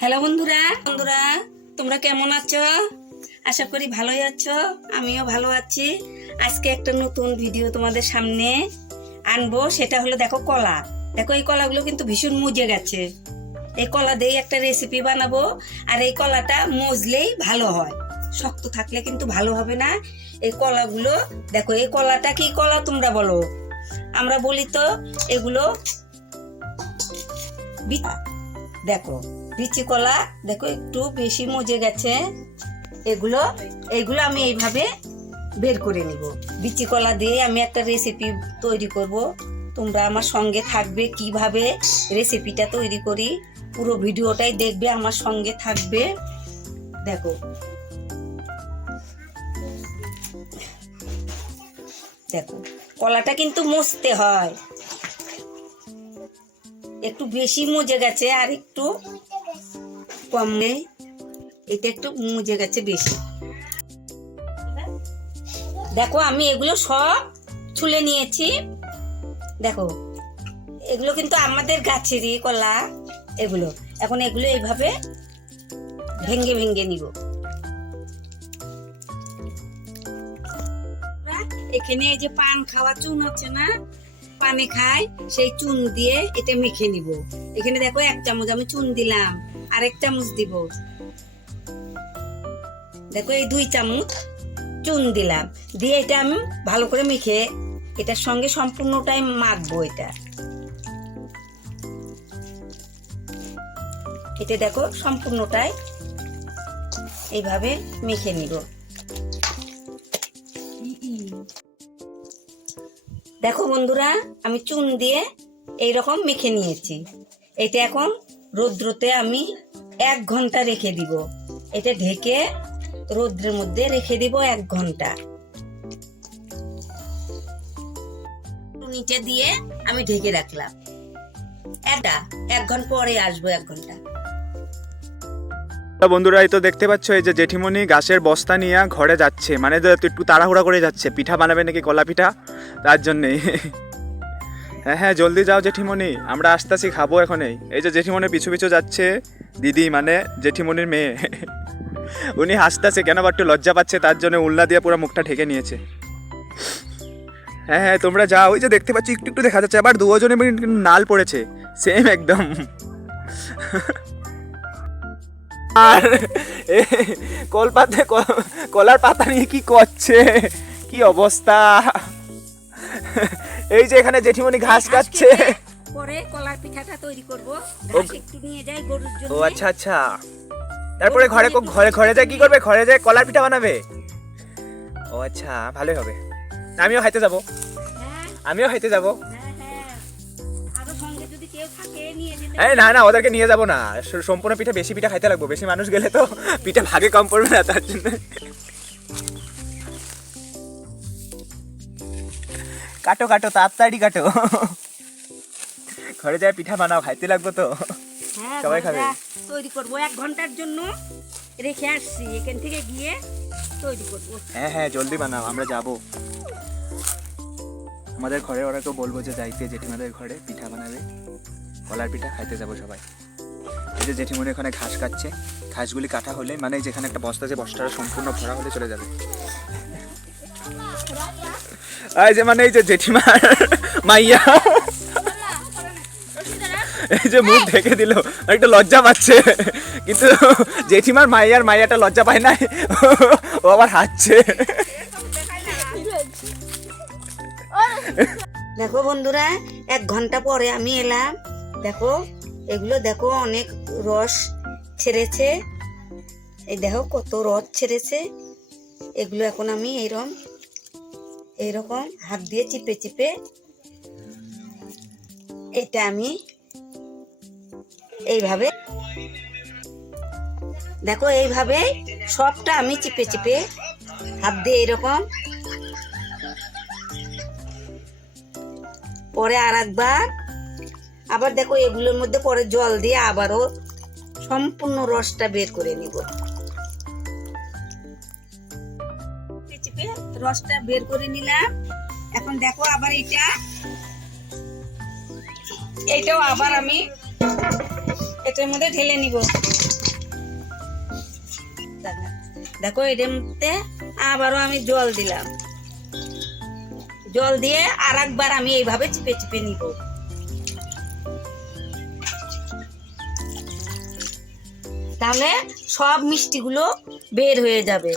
Hello বন্ধুরা বন্ধুরা তোমরা কেমন আছো? আশা করি ভালোই আছো। আমিও ভালো আছি। আজকে একটা নতুন ভিডিও তোমাদের সামনে আনবো। সেটা হলো দেখো কলা। দেখো এই কলাগুলো কিন্তু ভীষণ মজে গেছে। এই কলা দিয়ে একটা রেসিপি বানাবো। আর এই কলাটা মজলেই ভালো হয়, শক্ত থাকলে কিন্তু ভালো হবে না। এই কলাগুলো দেখো, এই কলাটা কি কলা তোমরা বলো? আমরা বলি তো এগুলো দেখো বিচি কলা। দেখো একটু বেশি মজে গেছে। এগুলো আমি এইভাবে বের করে নিব। বিচি কলা দিয়ে আমি একটা রেসিপি তৈরি করব। তোমরা আমার সঙ্গে থাকবে কিভাবে রেসিপিটা তৈরি করি, পুরো ভিডিওটাই দেখবে, আমার সঙ্গে থাকবে। দেখো দেখো কলাটা কিন্তু মজতে হয়। একটু বেশি মজে গেছে, আর একটু কম নেই। এটা একটু মজে গেছে বেশি। দেখো আমি এগুলো সব ছুলে নিয়েছি। দেখো এগুলো কিন্তু আমাদের গাছেরই কলা। এগুলো এখন এগুলো এইভাবে ভেঙে ভেঙে নিব। এখানে এই যে পান খাওয়া চুন আছে না, পানে খায়, সেই চুন দিয়ে এটা মেখে নিব। এখানে দেখো 1 চামচ আমি চুন দিলাম, আর 1 চামচ দিব। দেখো এই 2 চামচ চুন দিলাম, দিয়ে এটা আমি ভালো করে মেখে এটার সঙ্গে সম্পূর্ণটাই মাখবো। এটা দেখো সম্পূর্ণটাই এইভাবে মেখে নিব। দেখো বন্ধুরা আমি চুন দিয়ে এইরকম মেখে নিয়েছি। এটা এখন রৌদ্রতে আমি 1 ঘন্টা রেখে দিব। এটা ঢেকে রৌদ্রের মধ্যে রেখে দিব 1 ঘন্টা। নিচে দিয়ে আমি ঢেকে রাখলাম। 1 ঘন্টা পরে আসবো। 1 ঘন্টা। বন্ধুরা এই তো দেখতে পাচ্ছ, এই যে জেঠিমণি গাছের বস্তা নিয়ে ঘরে যাচ্ছে, মানে একটু তাড়াহুড়া করে যাচ্ছে। পিঠা বানাবে নাকি, কলা পিঠা, তার জন্যেই। হ্যাঁ হ্যাঁ জলদি যাও জেঠিমণি, আমরা আসতেছি, খাবো এখনই। এই যে জেঠিমণির পিছু পিছু যাচ্ছে দিদি, মানে জেঠিমণির মেয়ে। উনি হাসতেছে কেন বা একটু লজ্জা পাচ্ছে, তার জন্য উল্লা দিয়ে পুরো মুখটা ঢেকে নিয়েছে। হ্যাঁ হ্যাঁ তোমরা যাও। ওই যে দেখতে পাচ্ছি একটু একটু দেখা যাচ্ছে, আবার দুজনে নাল পড়েছে সেম একদম। আর কলার পাতা নিয়ে কি করছে, কি অবস্থা। এই যে এখানে জেঠিমণি ঘাস কাটছে, পরে কলার পিঠাটা তৈরি করব। ঘাস একটু নিয়ে যাই গরুর জন্য। ও আচ্ছা আচ্ছা। তারপরে ঘরে ঘরে ঘরে যায় কি করবে, ঘরে যায় কলার পিঠা বানাবে। ও আচ্ছা ভালোই হবে। আমিও খাইতে যাব। আমিও খাইতে যাব। না না ওদেরকে নিয়ে যাবো না, সম্পূর্ণ পিঠা, বেশি পিঠা খাইতে লাগবো। বেশি মানুষ গেলে তো পিঠা ভাগে কম পড়বে না, তার জন্য। কাটো কাটো তাড়াতাড়ি কাটো, ঘরে যায় পিঠা বানাও, খাইতে লাগবো তো। সবাই খাবে। তৈরি করবো 1 ঘন্টার জন্য রেখে আসছি, এখান থেকে গিয়ে তৈরি করবো। হ্যাঁ হ্যাঁ জলদি বানাও, আমরা যাবো। আমাদের ঘরে ওরা তো বলবো যে যাইতে, জেঠিমাদের ঘরে পিঠা বানাবে, কলার পিঠা খাইতে যাবো সবাই। এই যে জেঠিমণি ওখানে ঘাস কাটছে, ঘাসগুলি কাটা হলে, মানে যেখানে একটা বস্তা, যে বস্তাটা সম্পূর্ণ ভরা হলে চলে যাবে। এই যে মানে এই যে জেঠিমার মাইয়া, এই যে মুখ ঢেকে দিল, একটু লজ্জা পাচ্ছে। কিন্তু জেঠিমার মাইয়াটা লজ্জা পায় নাই, ও আবার হাসছে। দেখো বন্ধুরা 1 ঘন্টা পরে আমি এলাম। দেখো এগুলো দেখো অনেক রস ছেড়েছে। এই দেখো কত রস ছেড়েছে। এগুলো এখন আমি এইরকম হাত দিয়ে চিপে চিপে এটা আমি এইভাবে, দেখো এইভাবে সবটা আমি চিপে চিপে হাত দিয়ে এইরকম, পরে আর একবার আবার দেখো এগুলোর মধ্যে পরে জল দিয়ে আবারও সম্পূর্ণ রসটা বের করে নিব। চিপে রসটা বের করে নিলাম। এখন দেখো আবার এইটাও আবার আমি এটার মধ্যে ঢেলে নিব। দেখো এটার মধ্যে আবারও আমি জল দিলাম। জল দিয়ে আর একবার আমি এইভাবে চিপে চিপে নিব। তাহলে সব মিষ্টিগুলো বের হয়ে যাবে।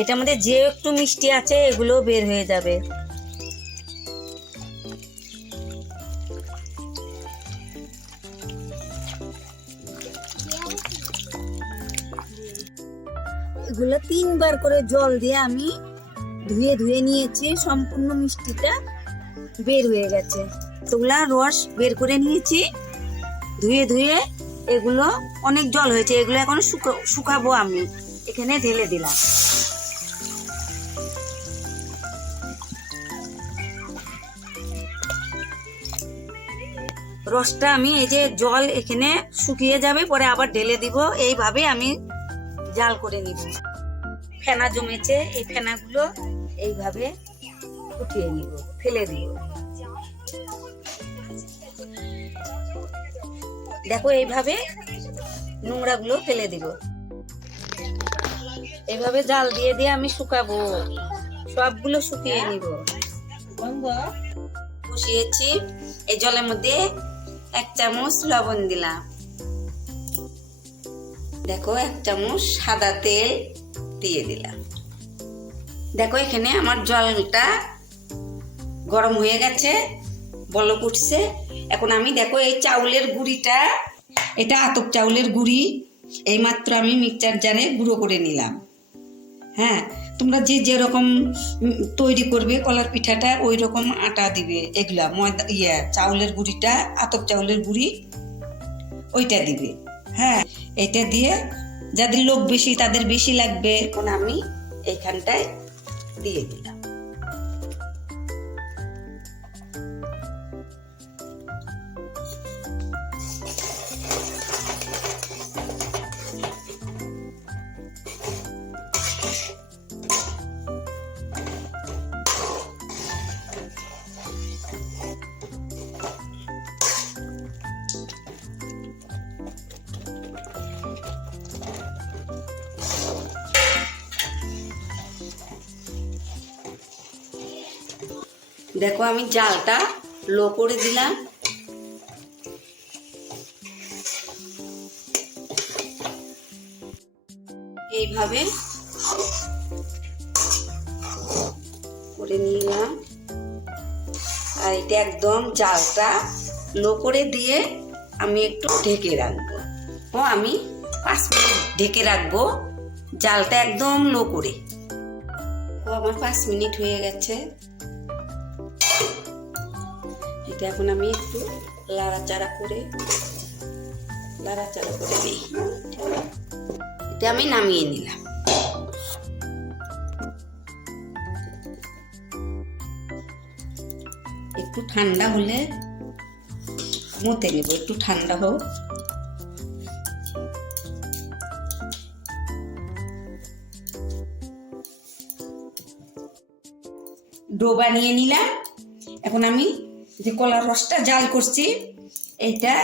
এটার মধ্যে যে একটু মিষ্টি আছে এগুলো বের হয়ে যাবে। এগুলো 3 বার করে জল দিয়ে আমি ধুয়ে ধুয়ে নিয়েছি, সম্পূর্ণ মিষ্টিটা বের হয়ে গেছে। তোগুলা রস বের করে নিয়েছি ধুয়ে ধুয়ে। এগুলো অনেক জল হয়েছে, এগুলো এখন শুকাবো। আমি এখানে ঢেলে দিলাম। রসটা আমি এই যে জল এখানে শুকিয়ে যাবে, পরে আবার ঢেলে দিব। এইভাবে আমি জাল করে নিব। ফেনা জমেছে, এই ফেনাগুলো এইভাবে উঠিয়ে নিব, ফেলে দিব। দেখো এইভাবে নোংরাগুলো ফেলে দিব। এইভাবে জাল দিয়ে দিয়ে আমি শুকাবো, সবগুলো শুকিয়ে নিব। বসিয়েছি, এই জলের মধ্যে 1 চামচ লবণ দিলাম। দেখো 1 চামচ সাদা তেল দিয়ে দিলাম। দেখো এখানে আমার জলটা গরম হয়ে গেছে, বলক উঠছে। এখন আমি দেখো এই চাউলের গুঁড়িটা, এটা আতপ চাউলের গুঁড়ি, এইমাত্র আমি মিক্সচার জারে গুঁড়ো করে নিলাম। হ্যাঁ, তোমরা যে যেরকম তৈরি করবে কলার পিঠাটা ওই রকম আটা দিবে। এগুলা ময়দা চাউলের গুঁড়িটা, আতপ চাউলের গুঁড়ি ওইটা দিবে। হ্যাঁ, এটা দিয়ে যাদের লোক বেশি তাদের বেশি লাগবে। এখন আমি এইখানটায় দিয়ে দিলাম। দেখো আমি জালটা লো করে দিলাম। এইভাবে করে নিলাম। আর এটা একদম জালটা লো করে দিয়ে আমি একটু ঢেকে রাখবো। আমি 5 মিনিট ঢেকে রাখবো, জালটা একদম লো করে। আমার 5 মিনিট হয়ে গেছে। এটা এখন আমি একটু লাড়াচাড়া করে দিই। এটা আমি নামিয়ে নিলাম। একটু ঠান্ডা হলে মতে নেব, একটু ঠান্ডা হোক। ডো বানিয়ে নিলাম। এখন আমি যে কলার রসটা জাল করছি, এইটা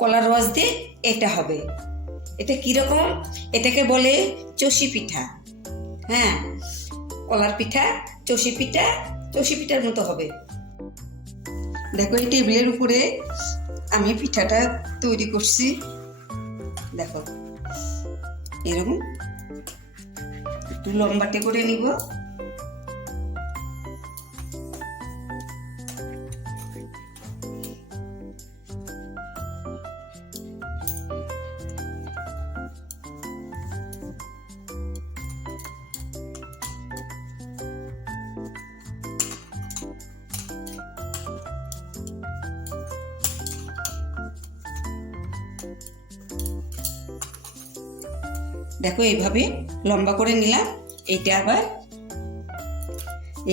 কলার রস দিয়ে এটা হবে। এটা কিরকম, এটাকে বলে চষি পিঠা। হ্যাঁ, কলার পিঠা, চষি পিঠার মতো হবে। দেখো এই টেবিলের উপরে আমি পিঠাটা তৈরি করছি। দেখো এরকম একটু লম্বাটে করে নিব। দেখো এইভাবে লম্বা করে নিলাম। এইটা আবার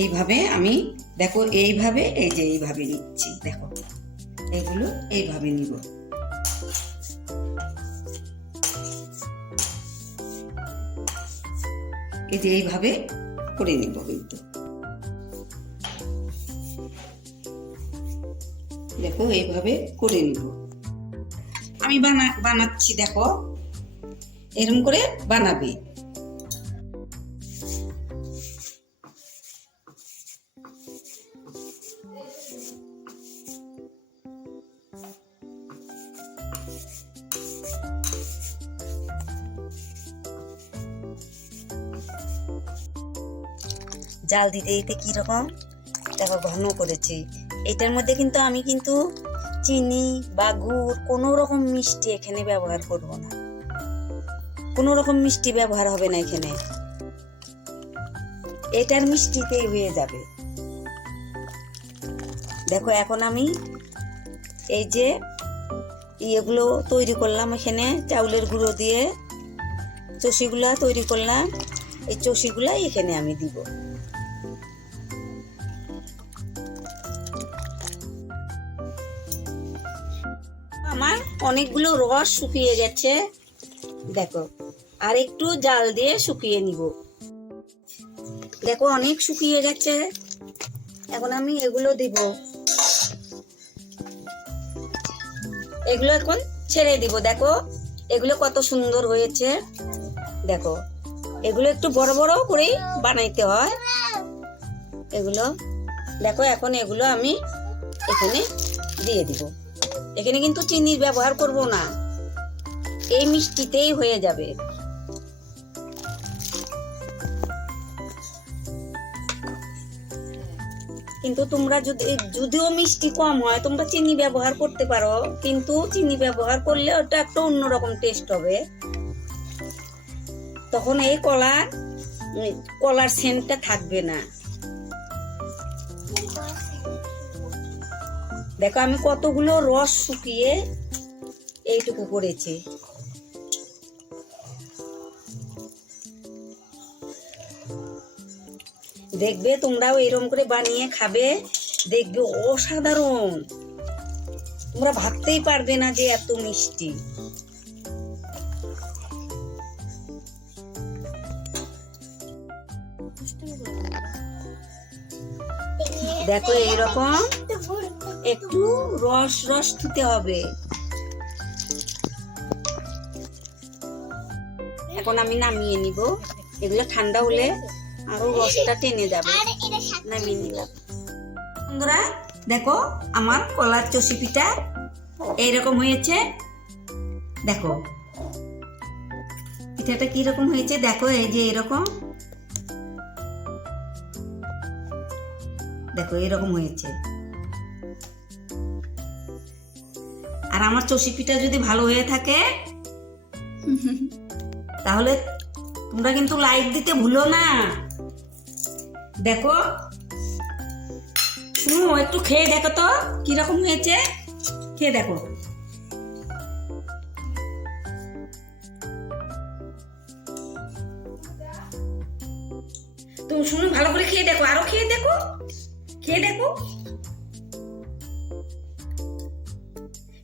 এইভাবে আমি দেখো এইভাবে, এই যে এইভাবে নিচ্ছি। দেখো এগুলো এইভাবে নিব। এই যে এইভাবে করে নিব। কিন্তু দেখো এইভাবে করে নিব। আমি বানাচ্ছি, দেখো এরকম করে বানাবি। জাল দিতে দিতে কিরকম দেখো ঘন করেছি। এটার মধ্যে কিন্তু আমি চিনি বা গুড় কোনো রকম মিষ্টি এখানে ব্যবহার করব না, কোনো রকম মিষ্টি ব্যবহার হবে না এখানে। এটার মিষ্টিতেই হয়ে যাবে। দেখো এখন আমি এই যে ইয়েগুলো তৈরি করলাম, এখানে চাউলের গুঁড়ো দিয়ে চষিগুলা তৈরি করলাম। এই চষিগুলা এখানে আমি দিব। আমার অনেকগুলো রস শুকিয়ে গেছে, দেখো আর একটু জাল দিয়ে শুকিয়ে নিব। দেখো অনেক শুকিয়ে গেছে, এখন আমি এগুলো দিব। এগুলো এখন ছেড়ে দিব। দেখো এগুলো কত সুন্দর হয়েছে। দেখো এগুলো একটু বড় বড় করেই বানাইতে হয় এগুলো। দেখো এখন এগুলো আমি এখানে দিয়ে দিব। এখানে কিন্তু চিনির ব্যবহার করব না, এই মিষ্টিতেই হয়ে যাবে। কিন্তু তোমরা যদিও মিষ্টি কম হয় তোমরা চিনি ব্যবহার করতে পারো, কিন্তু চিনি ব্যবহার করলে ওটা একটা অন্যরকম টেস্ট হবে। তখন এই কলার সেন্টটা থাকবে না। দেখো আমি কতগুলো রস শুকিয়ে এইটুকু করেছি। দেখবে তোমরাও এরকম করে বানিয়ে খাবে, দেখবে অসাধারণ। তোমরা ভাবতেই পারবে না যে এত মিষ্টি। দেখো এইরকম একটু রস রস থুতে হবে। এখন আমি নামিয়ে নিব। এগুলো ঠান্ডা হলে আরো রসটা টেনে যাবে। নামিয়ে নিলাম। বন্ধুরা দেখো আমার কলার চষি পিঠা এইরকম হয়েছে। দেখো পিঠাটা কিরকম হয়েছে, দেখো এই যে এরকম, দেখো এরকম হয়েছে। আর আমার চষি পিঠা যদি ভালো হয়ে থাকে তাহলে তোমরা কিন্তু লাইক দিতে ভুলো না। দেখো শুনো, একটু খেয়ে দেখো তো কিরকম হয়েছে, খেয়ে দেখো। তুমি শুনো ভালো করে খেয়ে দেখো, আরো খেয়ে দেখো, খেয়ে দেখো।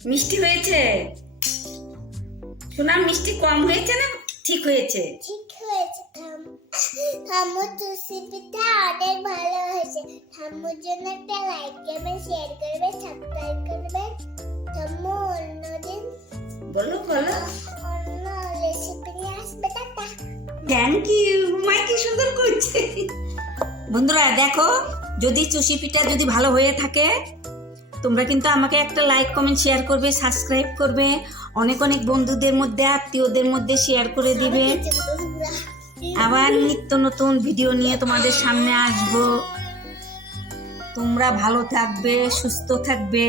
মিষ্টি হয়েছে শোনা? মিষ্টি কম হয়েছে না ঠিক হয়েছে? ঠিক হয়েছে। ঠাম্মুর চষি পিঠা অনেক ভালো হয়েছে। ঠাম্মুর জন্য একটা লাইক করবে, শেয়ার করবে, সাবস্ক্রাইব করবে। ঠাম্মু অন্যদিন বলো অন্য রেসিপি নিয়ে আসবে। টাটা। Thank you. মা কি সুন্দর করছে। বন্ধুরা দেখো, যদি চষি পিঠা যদি ভালো হয়ে থাকে তোমরা কিন্তু আমাকে একটা লাইক কমেন্ট শেয়ার করবে, সাবস্ক্রাইব করবে, অনেক অনেক বন্ধুদের মধ্যে আত্মীয়দের মধ্যে শেয়ার করে দিবে। আবার নিত্য নতুন ভিডিও নিয়ে তোমাদের সামনে আসবো। তোমরা ভালো থাকবে, সুস্থ থাকবে।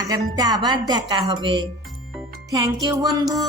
আগামীতে আবার দেখা হবে। থ্যাংক ইউ বন্ধু।